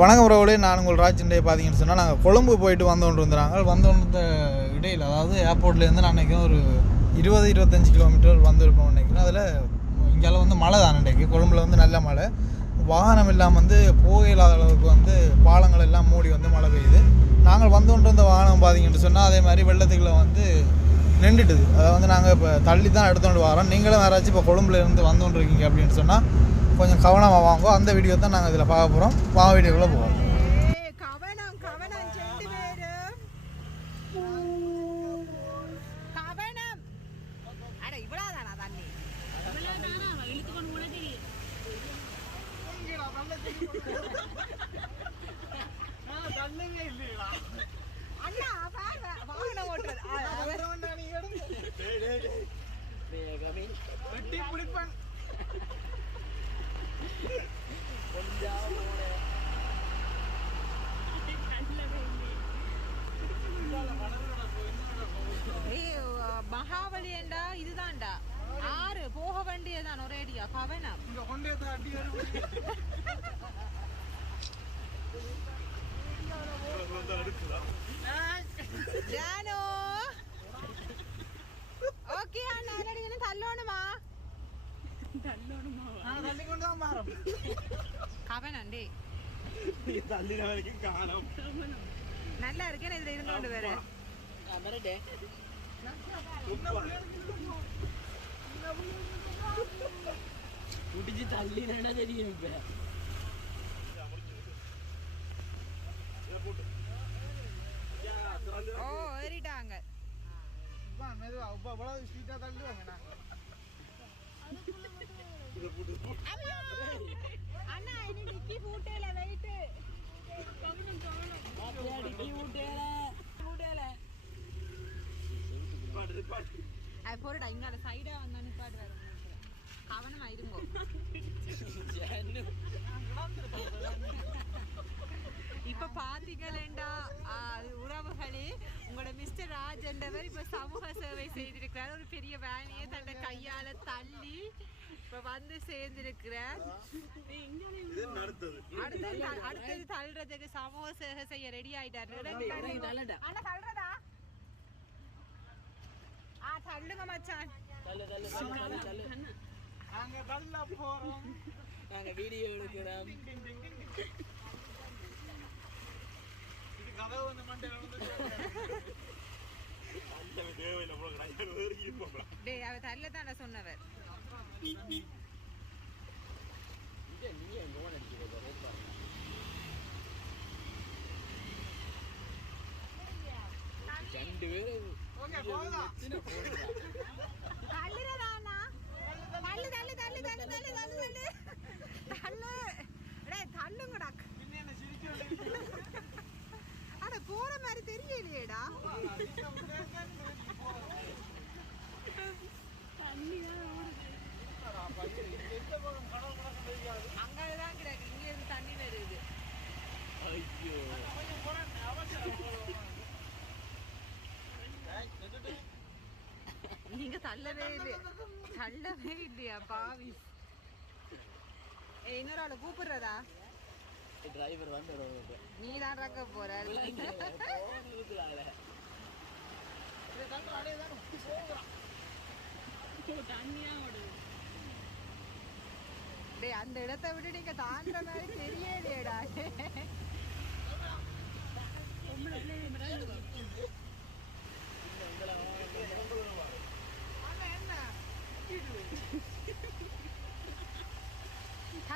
வணக்கம் உறவுகளே நான் உங்கள் ராஜ்ண்டே பார்த்தீங்கன்னு சொன்னால் நாங்கள் கொழும்பு போயிட்டு வந்தோண்டு இருந்தாங்க வந்தோன்ற இடையில் அதாவது ஏர்போர்ட்லேருந்து நான் நினைக்கிறேன் ஒரு இருபது இருபத்தஞ்சி கிலோமீட்டர் வந்திருப்போம் நினைக்கிறேன். அதில் இங்கெல்லாம் வந்து மழை தான் அன்றைக்கு கொழும்புல வந்து நல்ல மழை. வாகனம் இல்லாமல் வந்து போக இல்லாத அளவுக்கு வந்து பாலங்கள் எல்லாம் மூடி வந்து மழை பெய்யுது. நாங்கள் வந்தோண்டு இருந்த வாகனம் பார்த்தீங்கன்னு சொன்னால் அதே மாதிரி வெள்ளத்துக்குள்ள வந்து நின்றுட்டுது. அதை வந்து நாங்கள் இப்போ தள்ளி தான் எடுத்துகிட்டு வரோம். நீங்களும் யாராச்சும் இப்போ கொழும்புலேருந்து இருந்து இருக்கீங்க அப்படின்னு சொன்னால் கொஞ்சம் கவனமாக வாங்கோ. அந்த வீடியோ தான் நாங்கள் இதில் பார்க்க போகிறோம் வா வீடியோக்குள்ளே போவோம். ஏய், கவனம் দিয়ে দেন ওরে এডিয়া খাবে না যখন দিয়ে দেন আডি আর ജാനോ ഓക്കെ ആണ് ആരോട് ഇങ്ങനെ തല്ലോണമാ കവനുണ്ടേ നല്ല ഇറക്കണ ഇതിൽ ഇരുന്നോണ്ട് വരെ അവരുടെ பிடிச்சி தள்ளினா தெரியும் இப்போ ஓ ஏறிட்டாங்க மெதுவா உப்பா போல ஸ்பீடா அண்ணா இனி டிக்கி பூட்டேல வெயிட் கொஞ்சம் தோணும் டிக்கி பூட்டேல இங்க சைடா வந்து நிப்பாடுறாரு கவனமா இருங்கோ இப்ப பாத்தீங்களேண்டா உறவுகளே உங்களோட மிஸ்டர் ராஜ் என்றவர் இப்ப சமூக சேவை செய்திருக்கிறார் ஒரு பெரிய வேலையை தன்னை கையால தள்ளி இப்ப வந்து சேர்ந்திருக்கிறார் அடுத்தது தள்ளுறதுக்கு சமூக சேவை செய்ய ரெடி ஆயிட்டாரு தள்ளுடா. அண்ணா தள்ளுறதா ஆ தள்ளுங்க மச்சான் தள்ளு தள்ளு தள்ளு நாங்க தள்ள போறோம். நாங்க வீடியோ எடுக்கிறோம். இது கதவு வந்து மண்டை வந்து சொன்னவர் நீங்க எங்க ரெண்டு பேரும் தள்ளு தள்ளு தள்ளு தள்ளு தள்ளு தள்ளு தள்ளு. தள்ளு. டேய் தள்ளுங்கடா. அட போற மாதிரி தெரியலையேடா. தண்ணி தான் ஓடுது கிடக்கு இங்க இருந்து தண்ணி வருது ஐயோ நீங்க தள்ளவே இல்லையா. தள்ளவே இல்லையா பாவி. ஏய், இன்னொரு ஆளை கூப்பிடுறதா டிரைவர் வந்து நீ தான் ரக்க போற டேய் அந்த இடத்தை விட்டு நீங்க தாண்டுற மாதிரி தெரியலையேடா.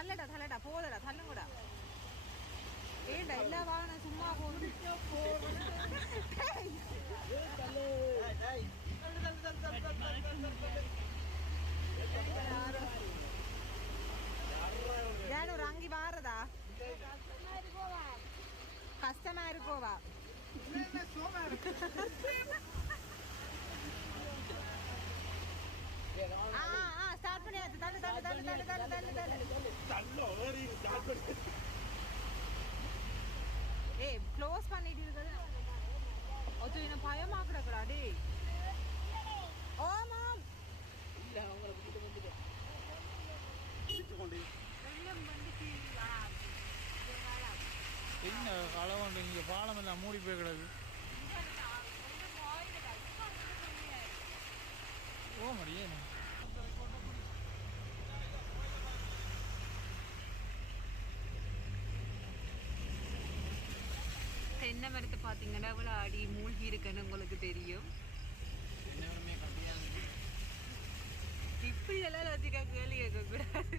தள்ளடா தள்ளடா போதடா தள்ளுங்கடா ஏண்டா எல்லா வாகனம் சும்மா போகணும் ஏன் ஒரு அங்கி வாரதா கஷ்டமா இருக்கோவா ஆ ஏய் க்ளோஸ் பண்ணிட்டு இருக்குது அது என்ன பயமாக்குறக்கடா டேய் ஆமாம் இல்ல அவங்கள விட்டு வந்துட்டு விட்டு கொண்டு பாலம் எல்லாம் மூடி போய் கிடக்கு. ஓ மடியே தென்னை மரத்தை பார்த்தீங்கன்னா எவ்வளோ அடி மூழ்கி இருக்குன்னு உங்களுக்கு தெரியும். இப்படி எல்லாம் வச்சுக்க கேள்வி கேட்கக்கூடாது.